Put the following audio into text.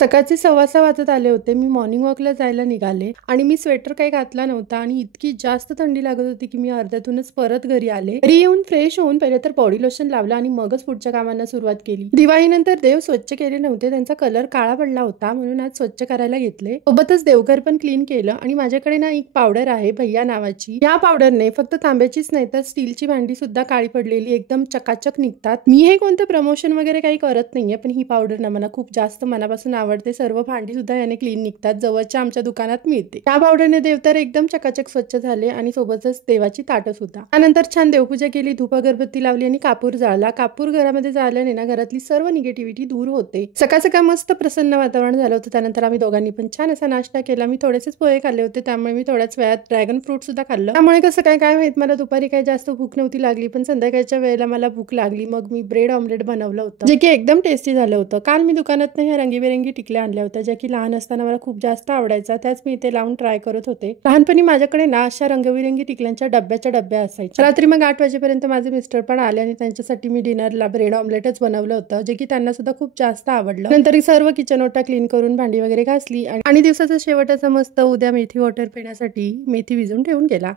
सकाळचे 6:15 वाजत आले होते. मी मॉर्निंग वॉकला जायला निघाले आणि मी स्वेटर काही घातला नव्हता आणि इतकी जास्त थंडी लागत होती की मी अर्ध्यातूनच परत घरी आले. घरी येऊन फ्रेश होऊन पहिले तर बॉडी लोशन लावलं आणि मगच पुढच्या कामांना सुरुवात केली. दिवाळीनंतर देव स्वच्छ केले नव्हते, त्यांचा कलर काळा पडला होता, म्हणून आज स्वच्छ करायला घेतले. सोबतच देवघर पण क्लीन केलं आणि माझ्याकडे ना एक पावडर आहे भैया नावाची. या पावडरने फक्त तांब्याचीच नाही तर स्टीलची भांडी सुद्धा काळी पडलेली एकदम चकाचक निघतात. मी हे कोणतं प्रमोशन वगैरे काही करत नाहीये, पण ही पावडर ना मला खूप जास्त मनापासून आवडते. सर्व भांडी सुद्धा याने क्लीन निघतात. जवळच्या आमच्या दुकानात मिळते. त्या पावडरने देव तर एकदम चकाचक स्वच्छ झाले आणि सोबतच देवाची ताटं सुद्धा. त्यानंतर छान देवपूजा केली, धूप अगरबत्ती लावली आणि कापूर जाळला. कापूर घरामध्ये जाळल्याने ना घरातली सर्व निगेटिव्हिटी दूर होते. सकाळ सकाळ मस्त प्रसन्न वातावरण झालं होतं. त्यानंतर आम्ही दोघांनी पण छान असा नाश्ता केला. मी थोडेसेच पोहे खाल्ले होते, त्यामुळे मी थोड्याच वेळात ड्रॅगन फ्रूट सुद्धा खाल्लं. त्यामुळे कसं काय माहित, मला दुपारी काही जास्त भूक नव्हती लागली, पण संध्याकाळच्या वेळेला मला भूक लागली. मग मी ब्रेड ऑमलेट बनवलं होतं, जे की एकदम टेस्टी झालं होतं. काल मी दुकानात ह्या रंगीबेरंगी टिकल्या आणल्या होत्या, ज्या की लहान असताना मला खूप जास्त आवडायचा. त्याच मी इथे लावून ट्राय करत होते. लहानपणी माझ्याकडे ना अशा रंगबिरंगी टिकल्यांच्या डब्या असायच्या. रात्री मग 8 वाजेपर्यंत माझे मिस्टर पण आले आणि त्यांच्यासाठी मी डिनरला ब्रेड ऑमलेटच बनवलं होतं, जे की त्यांना सुद्धा खूप जास्त आवडलं. नंतर सर्व किचन ओटा क्लीन करून भांडी वगैरे घासली आणि दिवसाचा शेवटाचा मस्त उद्या मेथी वॉटर पिण्यासाठी मेथी भिजून ठेवून गेला.